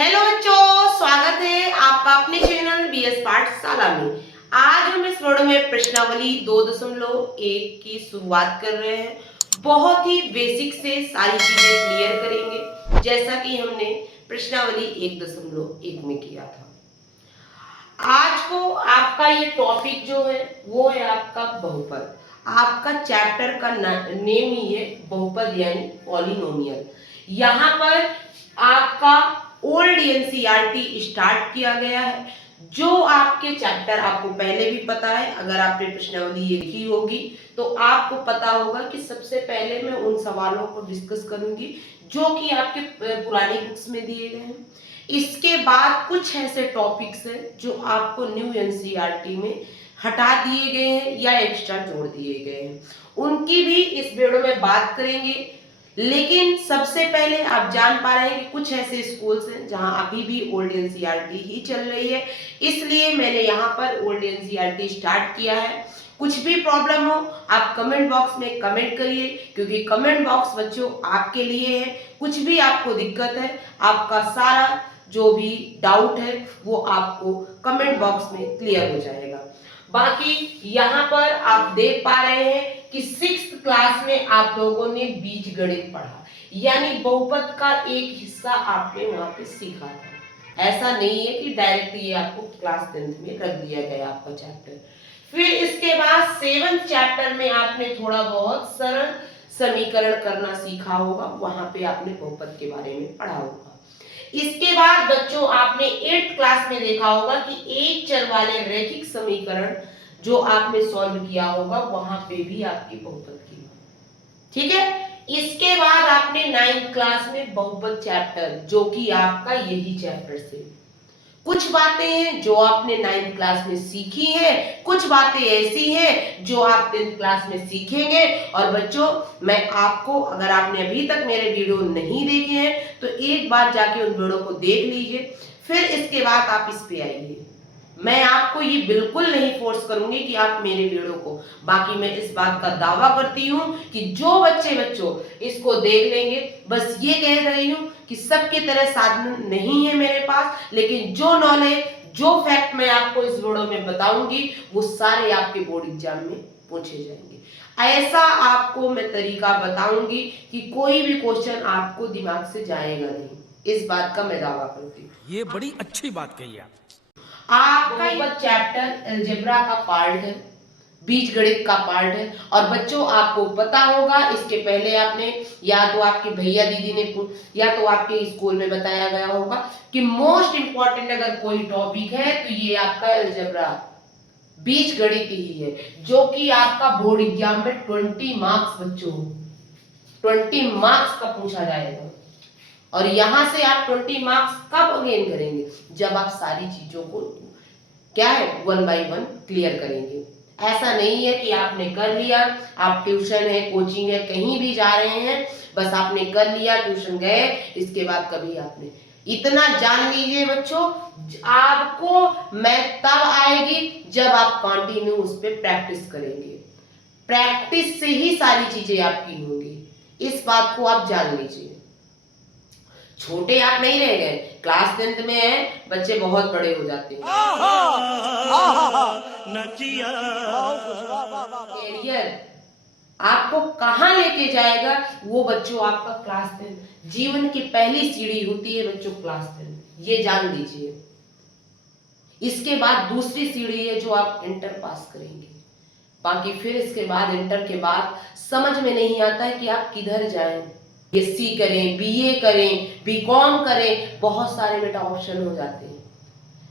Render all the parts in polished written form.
Hello बच्चों, स्वागत है आपका अपने चैनल बीएस पाठशाला में। आज हम इस वीडियो में प्रश्नावली 2.1 की शुरुआत कर रहे हैं। बहुत ही बेसिक से सारी चीजें क्लियर करेंगे, जैसा कि हमने प्रश्नावली 1.1 में किया था। आज को आपका ये टॉपिक जो है वो है आपका बहुपद। आपका चैप्टर का नेम ही है बहुपद यानी पॉलिनोमियल। यहाँ पर आपका ओल्ड एनसीईआरटी स्टार्ट किया गया है, जो आपके चैप्टर आपको पहले भी पता है। अगर आपने प्रश्नावली ये लिखी होगी तो आपको पता होगा कि सबसे पहले मैं उन सवालों को डिस्कस करूंगी जो कि आपके पुरानी बुक्स में दिए गए हैं। इसके बाद कुछ ऐसे टॉपिक्स हैं जो आपको न्यू एनसीईआरटी में हटा दिए गए हैं या एक्स्ट्रा जोड़ दिए गए हैं, उनकी भी इस वीडियो में बात करेंगे। लेकिन सबसे पहले आप जान पा रहे हैं कि कुछ ऐसे स्कूल्स हैं जहां अभी भी ओल्ड एनसीईआरटी ही चल रही है, इसलिए मैंने यहाँ पर ओल्ड एनसीईआरटी स्टार्ट किया है। कुछ भी प्रॉब्लम हो आप कमेंट बॉक्स में कमेंट करिए, क्योंकि कमेंट बॉक्स बच्चों आपके लिए है। कुछ भी आपको दिक्कत है, आपका सारा जो भी डाउट है वो आपको कमेंट बॉक्स में क्लियर हो जाएगा। बाकी यहाँ पर आप देख पा रहे हैं कि 6th क्लास में आप लोगों ने बीजगणित पढ़ा, यानी बहुपद का एक हिस्सा आपने वहां पे सीखा था। ऐसा नहीं है कि डायरेक्ट ये आपको क्लास 10th में रख दिया गया आपका चैप्टर। फिर इसके बाद 7th चैप्टर में आपने थोड़ा बहुत सरल समीकरण करना सीखा होगा, वहां पे आपने बहुपद के बारे में पढ़ा होगा। इसके बाद बच्चों आपने 8th क्लास में देखा होगा कि एक चर वाले रैखिक समीकरण जो आपने सॉल्व किया होगा, वहां पे भी आपकी बहुपद की, ठीक है। इसके बाद आपने 9th क्लास में बहुपद चैप्टर, जो कि आपका यही चैप्टर से कुछ बातें हैं जो आपने 9th क्लास में सीखी है, कुछ बातें ऐसी हैं जो आप 10th क्लास में सीखेंगे। और बच्चों मैं आपको, अगर आपने अभी तक मेरे वीडियो नहीं देखे हैं तो एक बार जाके उन वीडियो को देख लीजिए, फिर इसके बाद आप इस पे आइए। मैं आपको ये बिल्कुल नहीं फोर्स करूंगी कि आप मेरे वीडियो को, बाकी मैं इस बात का दावा करती हूँ कि जो बच्चों इसको देख लेंगे, बस ये कह रही हूँ कि सबकी तरह साधन नहीं है मेरे पास, लेकिन जो नॉलेज जो फैक्ट मैं आपको इस वीडियो में बताऊंगी वो सारे आपके बोर्ड एग्जाम में पूछे जाएंगे। ऐसा आपको मैं तरीका बताऊंगी कि कोई भी क्वेश्चन आपको दिमाग से जाएगा नहीं, इस बात का मैं दावा करती हूँ। ये बड़ी अच्छी बात कही आपका ये चैप्टर अलजेब्रा का पार्ट है, बीजगणित का पार्ट है। और बच्चों आपको पता होगा, इसके पहले आपने या तो आपके भैया दीदी ने या तो आपके स्कूल में बताया गया होगा कि मोस्ट इंपॉर्टेंट अगर कोई टॉपिक है तो ये आपका अलजेब्रा बीजगणित ही है, जो कि आपका बोर्ड एग्जाम में 20 मार्क्स बच्चों 20 मार्क्स का पूछा जाएगा। और यहां से आप 20 मार्क्स कब गेन करेंगे, जब आप सारी चीजों को क्या है 1 by 1 क्लियर करेंगे। ऐसा नहीं है कि आपने कर लिया, आप ट्यूशन है, कोचिंग है, कहीं भी जा रहे हैं, बस आपने कर लिया, ट्यूशन गए, इसके बाद कभी आपने, इतना जान लीजिए बच्चों, आपको मैथ तब आएगी जब आप कंटिन्यू उस पर प्रैक्टिस करेंगे। प्रैक्टिस से ही सारी चीजें आपकी होंगी, इस बात को आप जान लीजिए। छोटे आप नहीं रह गए, क्लास 10th में है, बच्चे बहुत बड़े हो जाते हैं। कैरियर आपको कहां लेके जाएगा वो बच्चों आपका क्लास 10 जीवन की पहली सीढ़ी होती है बच्चों, क्लास 10, ये जान लीजिए। इसके बाद दूसरी सीढ़ी है जो आप इंटर पास करेंगे। बाकी फिर इसके बाद इंटर के बाद समझ में नहीं आता है कि आप किधर जाएं, बीएससी करें, बीए करें, बीकॉम करें, बहुत सारे बेटा ऑप्शन हो जाते हैं।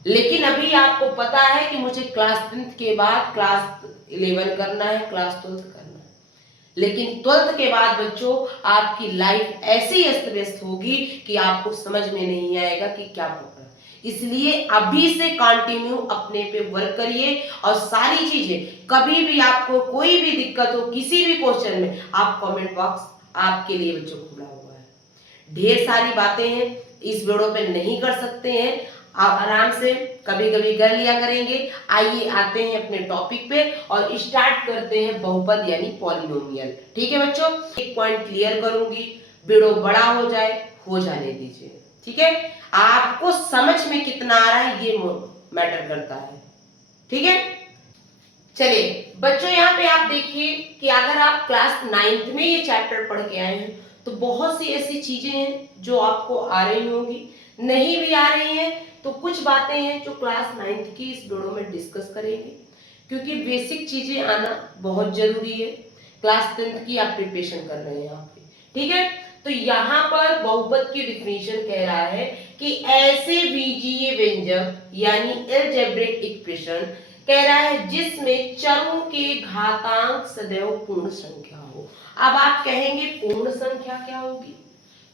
लेकिन अभी आपको पता है कि मुझे क्लास 10th के बाद क्लास 11 करना है, क्लास 12 करना है। लेकिन 12th के बाद बच्चों आपकी लाइफ ऐसी अस्त व्यस्त होगी कि आपको समझ में नहीं आएगा कि क्या पकड़ा। इसलिए अभी से कंटिन्यू अपने पे वर्क करिए, और सारी चीजें, कभी भी आपको कोई भी दिक्कत हो किसी भी क्वेश्चन में, आप कमेंट बॉक्स आपके लिए बच्चों खुला हुआ है। ढेर सारी बातें हैं इस वीडियो पे नहीं कर सकते हैं, आप आराम से कभी कभी कर लिया करेंगे। आइए आते हैं अपने टॉपिक पे और स्टार्ट करते हैं बहुपद यानी पॉलिनोमियल। ठीक है बच्चों, एक पॉइंट क्लियर करूंगी, वीडियो बड़ा हो जाए हो जाने दीजिए। ठीक है, आपको समझ में कितना आ रहा है ये मैटर करता है। ठीक है, चलिए बच्चों यहाँ पे आप देखिए कि अगर आप क्लास 9th में ये चैप्टर पढ़ के आए हैं तो बहुत सी ऐसी चीजें हैं जो आपको आ रही होंगी, नहीं भी आ रही हैं तो कुछ बातें हैं जो क्लास 9th की इस वीडियो में डिस्कस करेंगे, क्योंकि बेसिक चीजें आना बहुत जरूरी है। क्लास 10th की आप प्रिपरेशन कर रहे हैं यहाँ पे। ठीक है, तो यहाँ पर बहुपद की डिफिनीशन कह रहा है कि ऐसे बीजीय व्यंजक यानी अलजेब्रिक एक्सप्रेशन कह रहा है जिसमें चरों के घातांक सदैव पूर्ण संख्या हो। अब आप कहेंगे पूर्ण संख्या क्या होगी,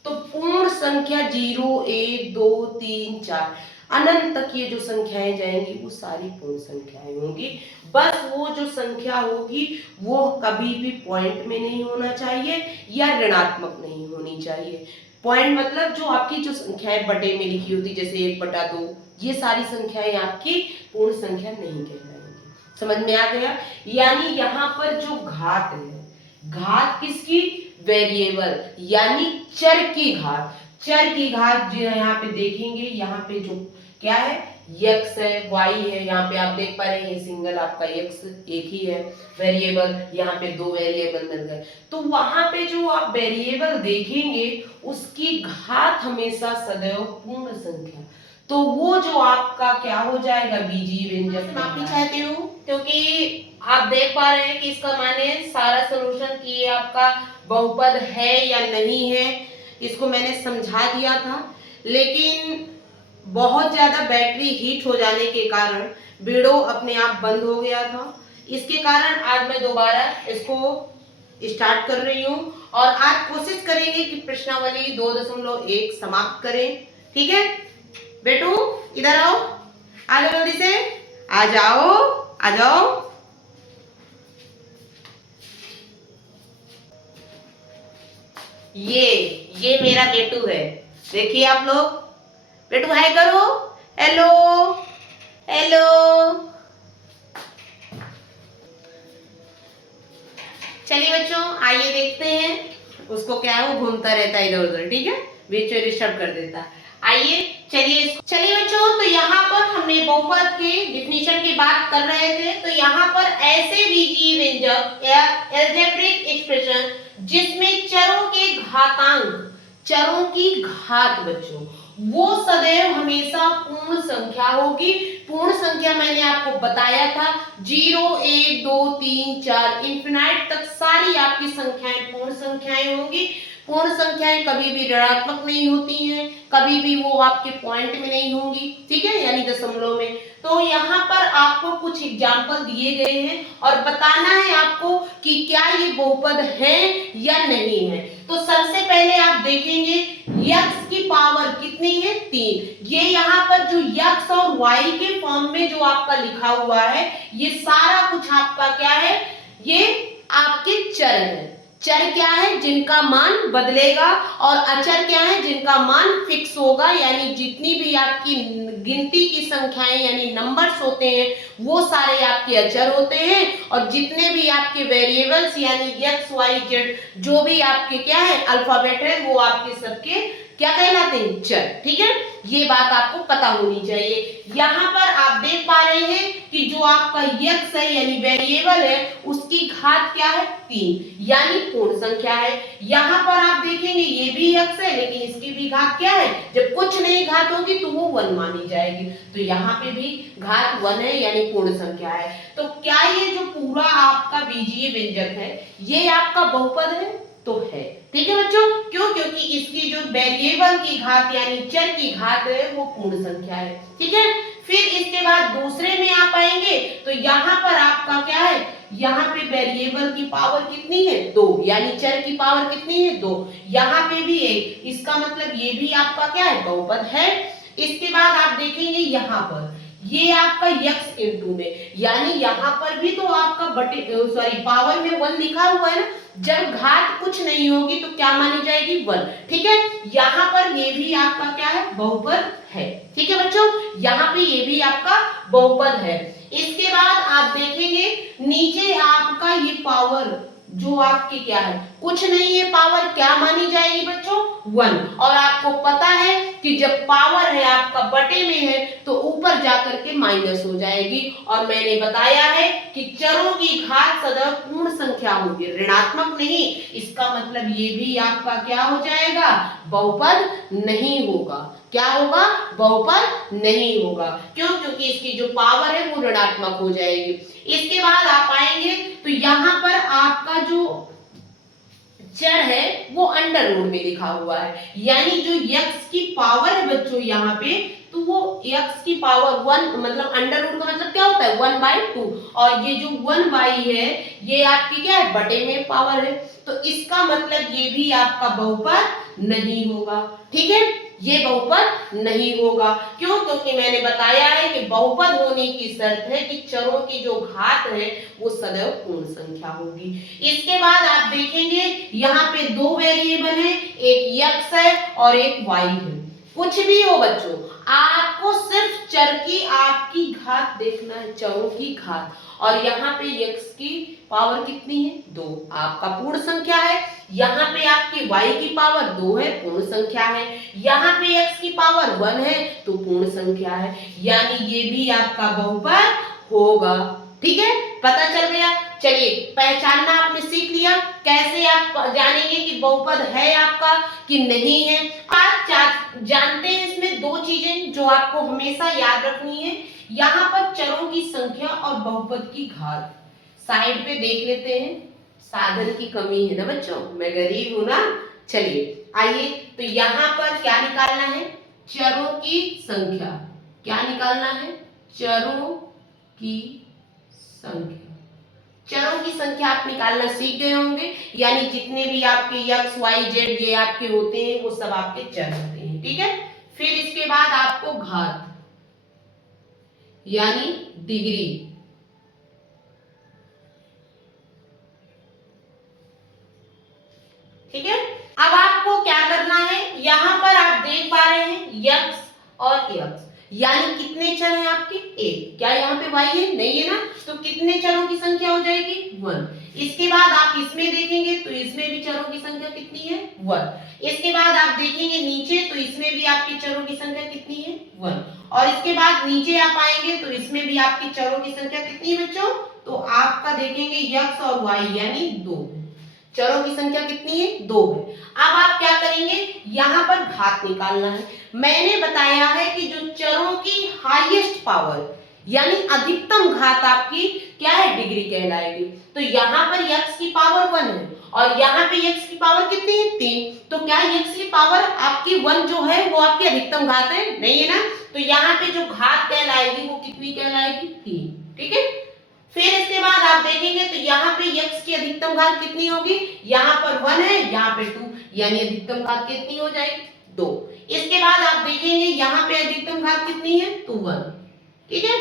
तो पूर्ण संख्या 0 1 2 3 4 अनंत तक ये जो संख्याएं जाएंगी वो सारी पूर्ण संख्याएं होंगी। बस वो जो संख्या होगी वो कभी भी पॉइंट में नहीं होना चाहिए या ऋणात्मक नहीं होनी चाहिए। पॉइंट मतलब जो आपकी जो संख्याएं बटे में लिखी होती, जैसे 1/2, ये सारी संख्याएं आपकी पूर्ण संख्या नहीं कहलाएंगी। समझ में आ गया? यानी यहाँ पर जो घात है, घात किसकी? वेरिएबल यानी चर की घात। चर की घात जो यहाँ पे देखेंगे, यहाँ पे जो क्या है x है, y है, यहाँ पे आप देख पा रहे हैं ये सिंगल आपका x एक ही है वेरिएबल, यहाँ पे 2 वेरिएबल मिल गए। तो वहां पे जो आप वेरिएबल देखेंगे उसकी घात हमेशा सदैव पूर्ण संख्या, तो वो जो आपका क्या हो जाएगा बीजीय व्यंजक। माफी चाहती हूँ क्योंकि आप देख पा रहे हैं कि इसका माने सारा सॉल्यूशन कि ये आपका बहुपद है या नहीं है, इसको मैंने समझा दिया था, लेकिन बहुत ज्यादा बैटरी हीट हो जाने के कारण वीडियो अपने आप बंद हो गया था। इसके कारण आज मैं दोबारा इसको स्टार्ट कर रही हूँ और आज कोशिश करेंगे कि प्रश्नावली 2.1 समाप्त करें। ठीक है बेटू, इधर आओ, आ जाओ जल्दी से, आ जाओ आ जाओ। ये मेरा बेटू है, देखिए आप लोग, बेटू हाय करो, हेलो हेलो। चलिए बच्चों आइए देखते हैं उसको क्या है, वो घूमता रहता है इधर उधर। ठीक है, बीच में डिस्टर्ब कर देता है। आइए चलिए बच्चों, तो यहाँ पर हमने बहुपद के डिफिनीशन की बात कर रहे थे। तो यहाँ पर ऐसे बीजीय व्यंजक या अलजेब्रिक एक्सप्रेशन जिसमें चरों के घातांक, चरों की घात बच्चों, वो सदैव हमेशा पूर्ण संख्या होगी। पूर्ण संख्या मैंने आपको बताया था 0 1 2 3 4 इंफिनाइट तक सारी आपकी संख्याएं पूर्ण संख्याएं होंगी। पूर्ण संख्याएं कभी भी ऋणात्मक नहीं होती हैं, कभी भी वो आपके पॉइंट में नहीं होंगी। ठीक है, यानी दशमलव में। तो यहाँ पर आपको कुछ एग्जाम्पल दिए गए हैं और बताना है आपको कि क्या ये बहुपद है या नहीं है। तो सबसे पहले आप देखेंगे x की पावर कितनी है 3। ये यहाँ पर जो x और y के फॉर्म में जो आपका लिखा हुआ है ये सारा कुछ आपका क्या है, ये आपके चर है। चर क्या है? जिनका मान बदलेगा, और अचर क्या है? जिनका मान फिक्स होगा। यानी जितनी भी आपकी गिनती की संख्याएं यानी नंबर्स होते हैं वो सारे आपके अचर होते हैं, और जितने भी आपके वेरिएबल्स यानी x y z जो भी आपके क्या है अल्फाबेट है वो आपके सबके क्या कहलाते हैं? चर। ठीक है, ये बात आपको पता होनी चाहिए। यहाँ पर आप देख पा रहे हैं कि जो आपका x है यानी वेरिएबल है उसकी घात क्या है 3 यानी पूर्ण संख्या है। यहाँ पर आप देखेंगे ये भी x है लेकिन इसकी भी घात क्या है, जब कुछ नहीं घात होगी तो वो 1 मानी जाएगी। तो यहाँ पे भी घात 1 है यानी पूर्ण संख्या है। तो क्या ये जो पूरा आपका बीजीय व्यंजक है ये आपका बहुपद है? तो है। ठीक है बच्चों, क्यों? क्योंकि इसकी जो वेरिएबल की घात यानी चर की घात है वो पूर्ण संख्या है। ठीक है, फिर इसके बाद दूसरे में आप आएंगे तो यहाँ पर आपका क्या है, यहाँ पे वेरिएबल की पावर कितनी है 2 यानी चर की पावर कितनी है 2, यहाँ पे भी 1, इसका मतलब ये भी आपका क्या है बहुपद है। इसके बाद आप देखेंगे यहाँ पर ये आपका x इंटू में, यानी यहाँ पर भी तो आपका बटे पावर में 1 लिखा हुआ है ना, जब घात कुछ नहीं होगी तो क्या मानी जाएगी 1। ठीक है, यहाँ पर ये भी आपका क्या है बहुपद है। ठीक है बच्चों, यहाँ पे ये भी आपका बहुपद है। इसके बाद आप देखेंगे नीचे आपका ये पावर जो आपकी क्या है, कुछ नहीं है, पावर क्या मानी जाएगी बच्चों, 1। और आपको पता है कि जब पावर है आपका बटे में है तो ऊपर जाकर के माइनस हो जाएगी। और मैंने बताया है कि चरों की घात सदैव पूर्ण संख्या होगी, ऋणात्मक नहीं। इसका मतलब ये भी आपका क्या हो जाएगा, बहुपद नहीं होगा। क्या होगा, बहुपद नहीं होगा। क्यों, क्योंकि इसकी जो पावर है वो ऋणात्मक हो जाएगी। इसके बाद आप आएंगे तो यहां पर आपका जो चर है वो अंडर रूट में लिखा हुआ है, यानी जो x की पावर है बच्चों यहाँ पे, तो वो x की पावर 1, मतलब अंडर रूट का मतलब क्या होता है, 1/2। और ये जो 1 है ये आपकी क्या है, बटे में पावर है, तो इसका मतलब ये भी आपका बहुपद नहीं होगा। ठीक है, ये बहुपद नहीं होगा। क्यों, क्योंकि मैंने बताया है कि बहुपद होने की शर्त है कि चरों की जो घात है वो सदैव पूर्ण संख्या होगी। इसके बाद आप देखेंगे यहाँ पे दो वेरिएबल है, एक x है और एक y है। कुछ भी हो बच्चों, आपको सिर्फ चर की आपकी घात देखना है, चरों की घात। और यहाँ पे x की पावर कितनी है, 2, आपका पूर्ण संख्या है। यहाँ पे आपकी y की पावर 2 है, पूर्ण संख्या है। यहाँ पे x की पावर 1 है तो पूर्ण संख्या है, यानी ये भी आपका बहुपद होगा। ठीक है, पता चल गया। चलिए, पहचानना आपने सीख लिया, कैसे आप जानेंगे कि बहुपद है आपका कि नहीं है। आप जानते हैं इसमें दो चीजें जो आपको हमेशा याद रखनी है, यहाँ पर चरों की संख्या और बहुपद की घात। साइड पे देख लेते हैं, साधन की कमी है ना बच्चों, मैं गरीब हूं ना। चलिए आइए, तो यहाँ पर क्या निकालना है, चरों की संख्या। क्या निकालना है, चरों की संख्या। चरों की संख्या आप निकालना सीख गए होंगे, यानी जितने भी आपके x y z ये आपके होते हैं वो सब आपके चर होते हैं। ठीक है, फिर इसके बाद आपको घात यानी डिग्री। ठीक है, अब आपको क्या करना है, यहां पर आप देख पा रहे हैं x और x, यानी कितने चर हैं आपके, एक। क्या यहाँ पे y है, नहीं है ना, तो कितने चरों की संख्या हो जाएगी, 1। इसके बाद आप इसमें देखेंगे तो इसमें भी चरों की संख्या कितनी है, 1। इसके बाद आप देखेंगे नीचे तो इसमें भी आपकी चरों की संख्या कितनी है, 1। और इसके बाद नीचे आप आएंगे तो इसमें भी आपकी चरों की संख्या कितनी है बच्चों, तो आपका देखेंगे x और y यानी 2। चरों की संख्या कितनी है, 2 है। अब आप क्या करेंगे, यहां पर घात निकालना है। मैंने बताया है कि जो चरों की हाईएस्ट पावर यानी अधिकतम घात आपकी क्या है, डिग्री कहलाएगी। तो यहाँ पर x की पावर 1 है और यहाँ पे x की पावर कितनी है, 3। तो क्या x की पावर आपकी 1 जो है वो आपकी अधिकतम घात है, नहीं है ना। तो यहाँ पे जो घात कहलाएगी वो कितनी कहलाएगी, 3। ठीक है, फिर इसके बाद आप देखेंगे तो यहाँ पे x की अधिकतम घात कितनी होगी, यहाँ पर 1 है, यहाँ पे 2, यानी अधिकतम घात कितनी हो जाएगी, 2। इसके बाद आप देखेंगे यहाँ पे अधिकतम घात कितनी है, 1। ठीक है,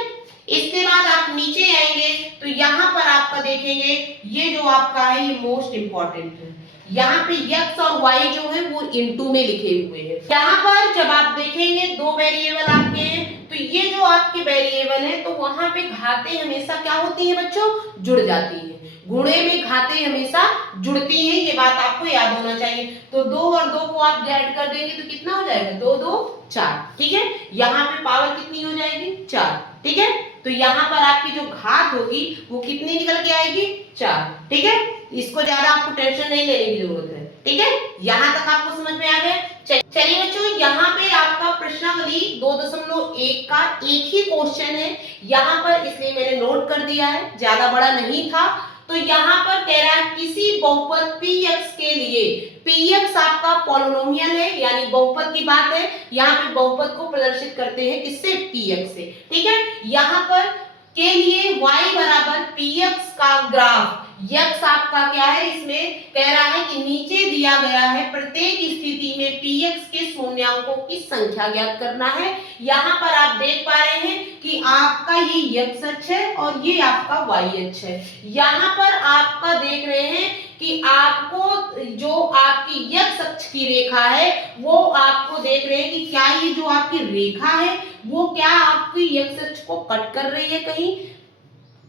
इसके बाद आप नीचे आएंगे तो यहाँ पर आपका देखेंगे ये जो आपका है ये मोस्ट इंपॉर्टेंट है, यहाँ पे x और y जो है वो इनटू में लिखे हुए हैं। यहाँ पर जब आप देखेंगे दो वेरिएबल आपके हैं तो ये जो आपके वेरिएबल है तो वहां पे घातें हमेशा क्या होती हैं बच्चों, जुड़ जाती हैं। गुणे में घातें हमेशा जुड़ती हैं, ये बात आपको याद होना चाहिए। तो 2 और 2 को आप ऐड कर देंगे तो कितना हो जाएगा, 2 2 4। ठीक है, यहाँ पे पावर कितनी हो जाएगी, 4। ठीक है, तो यहाँ पर आपकी जो घात होगी वो कितनी निकल के आएगी, 4। ठीक है, इसको ज्यादा आपको टेंशन नहीं लेने की जरूरत है। ठीक है, यहाँ तक आपको समझ में आ गया। चलिए बच्चों, यहाँ पे आपका प्रश्नावली 2.1 का एक ही क्वेश्चन है यहाँ पर, इसलिए मैंने नोट कर दिया है, ज्यादा बड़ा नहीं था। तो यहाँ पर कह रहा है किसी बहुपद px के लिए, px आपका पॉलिनोमियल है यानी बहुपद की बात है, यहाँ पे बहुपद को प्रदर्शित करते हैं किससे, px से। ठीक है, यहाँ पर के लिए y बराबर px का ग्राफ, x आपका क्या है, इसमें कह रहा है कि नीचे दिया गया है प्रत्येक स्थिति में px के शून्याङ्कों की संख्या ज्ञात करना है। यहाँ पर आप देख पा रहे हैं कि आपका ये x अक्ष है और ये आपका y अक्ष है। यहाँ पर आपका देख रहे हैं कि आपको जो आपकी x अक्ष की रेखा है वो आपको देख रहे हैं कि क्या ये जो आपकी रेखा है वो क्या आपकी x अक्ष को कट कर रही है कहीं,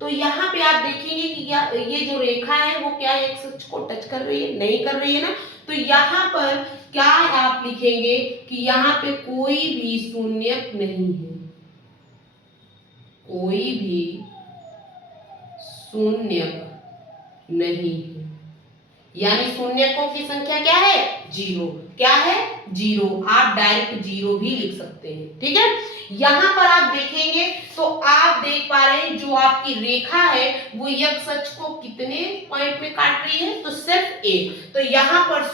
तो यहाँ पे आप देखेंगे कि ये जो रेखा है वो क्या एक्स अक्ष को टच कर रही है, नहीं कर रही है ना। तो यहाँ पर क्या आप लिखेंगे कि यहाँ पे कोई भी शून्यक नहीं है, कोई भी शून्यक नहीं है, यानी शून्यकों की संख्या क्या है, जीरो। क्या है, जीरो। आप डायरेक्ट जीरो भी लिख सकते हैं, ठीक है। यहां पर आप देखेंगे तो आप देख पा रहे हैं जो आपकी रेखा है वो एक्स अक्ष को कितने पॉइंट में काट रही है, तो सिर्फ एक। तो यहां पर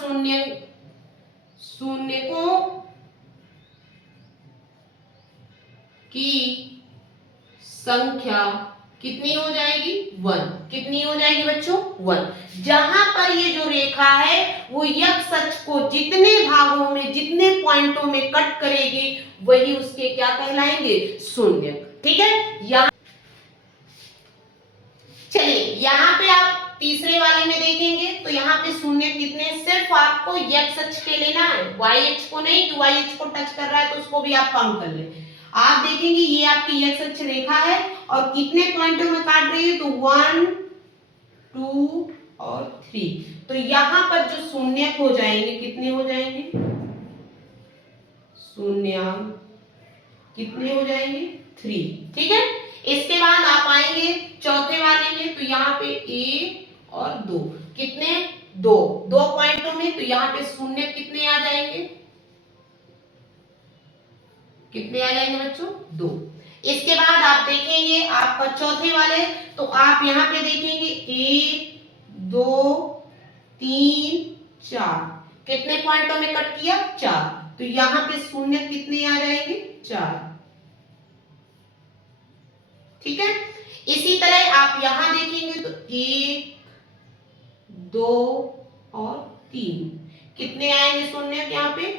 शून्यकों की संख्या कितनी हो जाएगी, 1। कितनी हो जाएगी बच्चों, 1। जहां पर ये जो रेखा है वो एक्स अक्ष को जितने भागों में, जितने पॉइंटों में कट करेगी वही उसके क्या कहलाएंगे, शून्य। ठीक है। यहाँ चलिए यहाँ पे आप तीसरे वाले में देखेंगे तो यहाँ पे शून्य कितने, सिर्फ आपको एक्स अक्ष के लेना है, वाई अक्ष को नहीं, कि वाई अक्ष को टच कर रहा है तो उसको भी आप काउंट कर ले। आप देखेंगे ये आपकी एक्स अक्ष रेखा है और कितने पॉइंटों में काट रही है, तो 1 2 और 3। तो यहां पर जो शून्य हो जाएंगे कितने हो जाएंगे, शून्य कितने हो जाएंगे, 3। ठीक है। इसके बाद आप आएंगे चौथे वाले में, तो यहाँ पे 1 और 2 कितने, 2 पॉइंटों में, तो यहाँ पे शून्य कितने आ जाएंगे, कितने आ जाएंगे बच्चों, 2। इसके बाद आप देखेंगे आपका चौथे वाले, तो आप यहाँ पे देखेंगे 1 2 3 4 कितने पॉइंटों में कट किया, 4। तो यहाँ पे शून्य कितने आ जाएंगे, 4। ठीक है। इसी तरह आप यहां देखेंगे तो 1 2 और 3 कितने आएंगे शून्य यहाँ पे,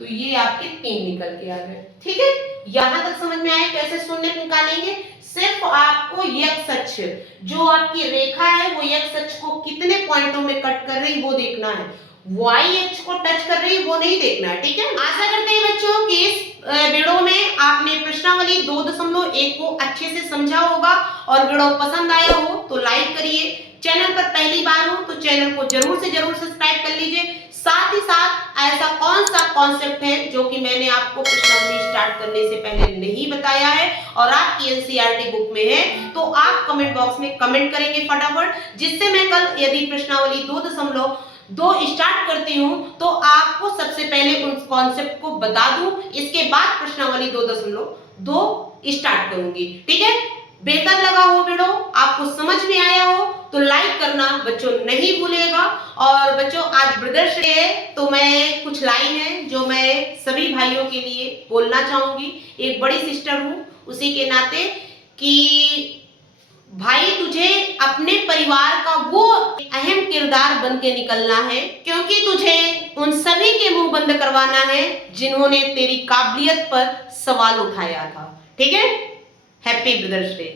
तो ये आपके 3 निकल के आ गए। ठीक है। यहां तक समझ में आया कैसे शून्य निकालेंगे। सिर्फ आपको एक्स अक्ष, जो आपकी रेखा है वो एक्स अक्ष को कितने पॉइंटों में कट कर रही वो देखना है, वाई अक्ष को टच कर रही वो नहीं देखना है। ठीक है। आशा करते हैं बच्चों कि इस वीडियो में आपने प्रश्नावली 2.1 को अच्छे से समझा होगा और वीडियो पसंद आया हो तो लाइक करिए। चैनल पर पहली बार हो तो चैनल को जरूर से जरूर सब्सक्राइब कर लीजिए। साथ ही साथ ऐसा कौन सा कॉन्सेप्ट है जो कि मैंने आपको प्रश्नावली स्टार्ट करने से पहले नहीं बताया है और आपकी एनसीईआरटी बुक में है, तो आप कमेंट बॉक्स में कमेंट करेंगे फटाफट, जिससे मैं कल यदि प्रश्नावली 2.2 स्टार्ट करती हूं तो आपको सबसे पहले उन कॉन्सेप्ट को बता दूं, इसके बाद प्रश्नावली 2.2 स्टार्ट करूंगी। ठीक है। बेहतर लगा हो वीडियो, आपको समझ में आया हो तो लाइक करना बच्चों नहीं भूलेगा। और बच्चों आज ब्रदर्स डे है तो मैं कुछ लाइन है जो मैं सभी भाइयों के लिए बोलना चाहूंगी। एक बड़ी सिस्टर हूं उसी के नाते कि भाई तुझे अपने परिवार का वो अहम किरदार बन के निकलना है, क्योंकि तुझे उन सभी के मुंह बंद करवाना है जिन्होंने तेरी काबिलियत पर सवाल उठाया था। ठीक है। Happy brothers day.